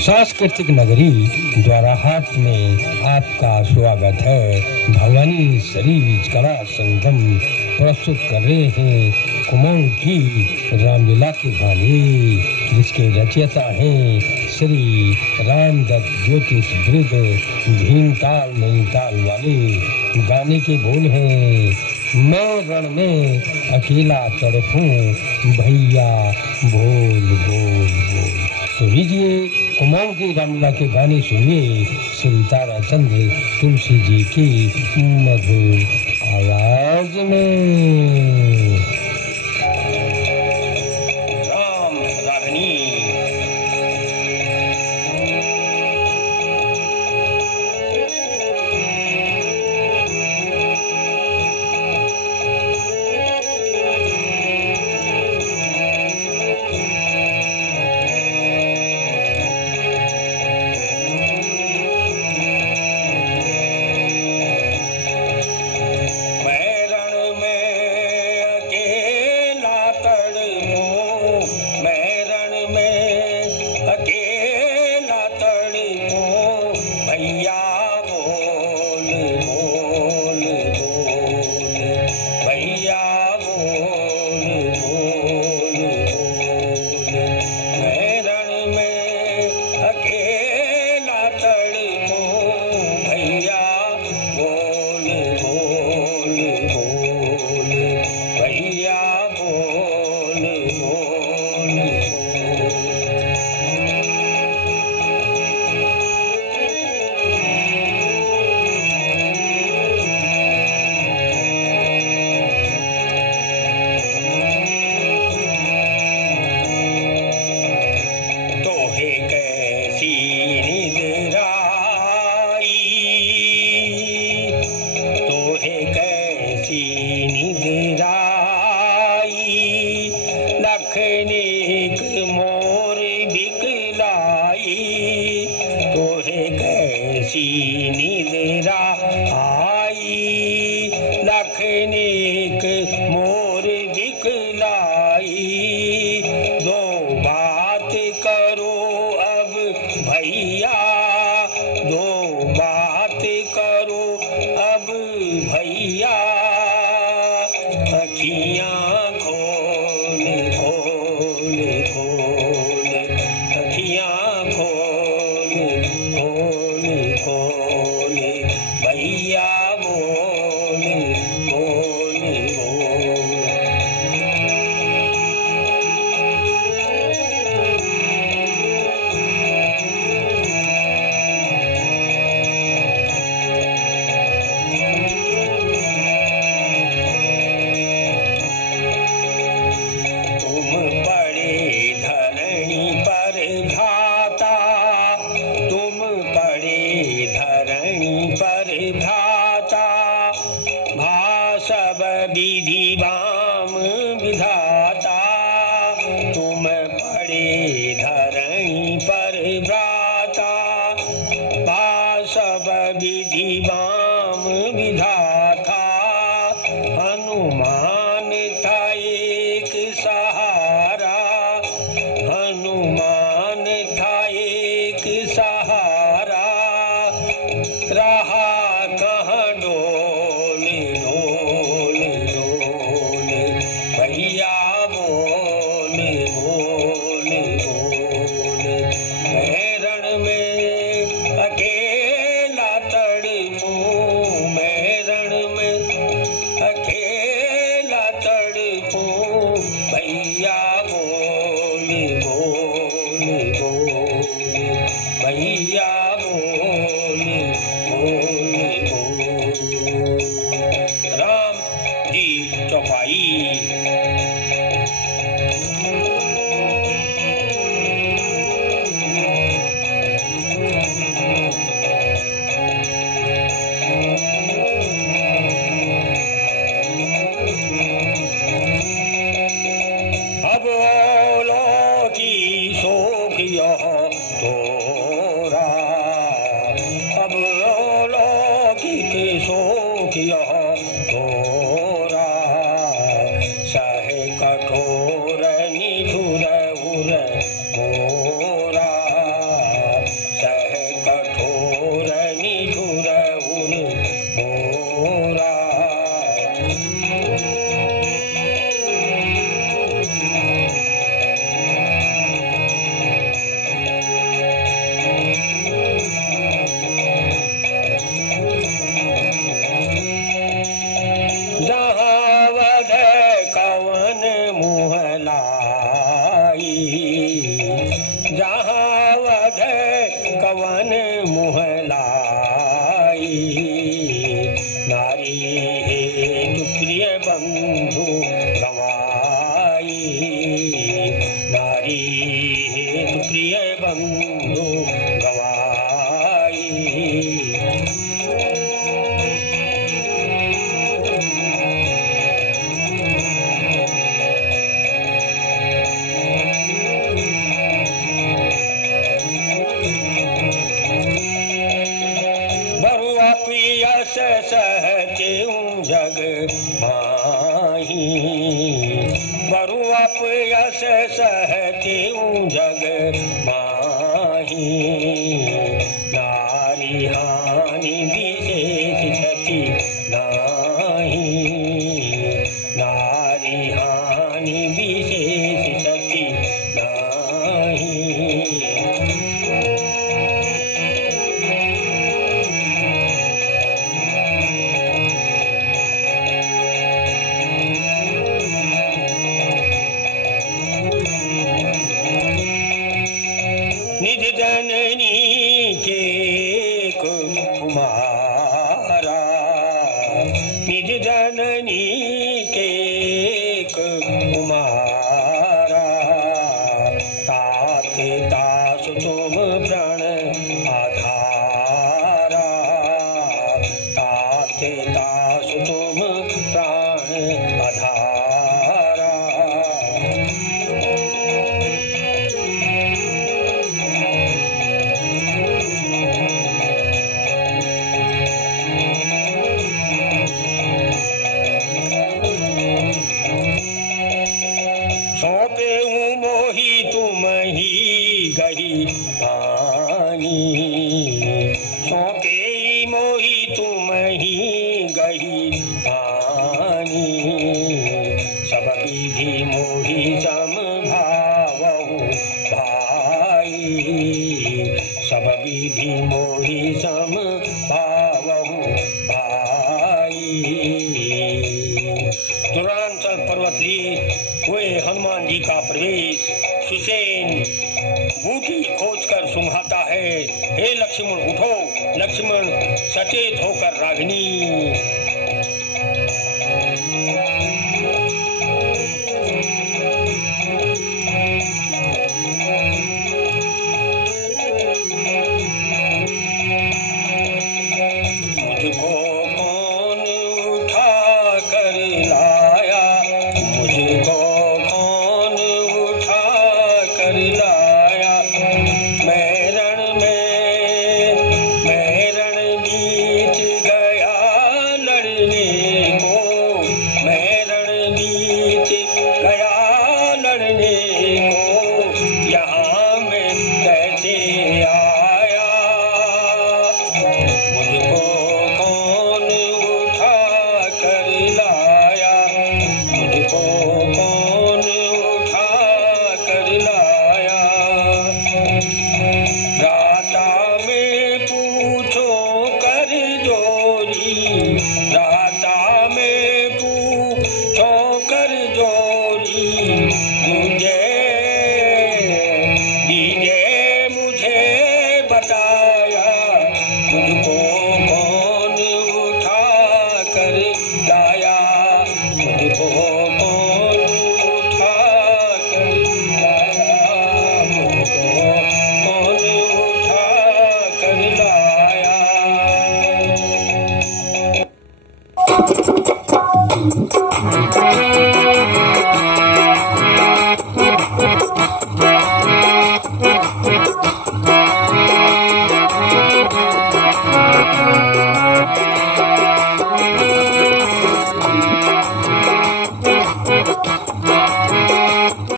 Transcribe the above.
सांस्कृतिक नगरी द्वाराहाट में आपका स्वागत है। भवानी सरीज कला संगम प्रस्तुत कर रहे हैं कुमाऊं की रामलीला के गाने, जिसके रचयिता हैं श्री रामदत्त ज्योतिष वृद्ध। भीमताल नैनीताल वाले गाने के बोल हैं, मैं रण में अकेला तड़पूं भैया बोल बोल बोल। तो लीजिए कुमाऊं की रामलीला के गाने सुनिए श्री ताराचंद्र तुलसी जी की मधुर आवाज में। राम रागनी। भैया बंधु गवाई, नारी हेतु प्रिय बंधु गवाई। बरुआ पियस सहते जग माही, बरुआ पियस सहते जग माही, नारी हानि विशेष क्षति नाही, नारी हानि विशेष क्षति नाही। निज जननी के कुमारा, निज जननी के कुमारा, तात दास तुम प्रण आधारा, तात दास तुम प्राण आधारा। सौंपे मोही तुम ही गही पानी, सौंपे मोही तुम ही गही पानी, सब विधि मोही समभावहु भाई, सब विधि मोही समभावहु भाई। दुरांचल पर्वत लिए हुए हनुमान जी का प्रवेश सुसेन बूटी खोजकर सुंघाता है। हे लक्ष्मण उठो, लक्ष्मण सचेत होकर रागिनी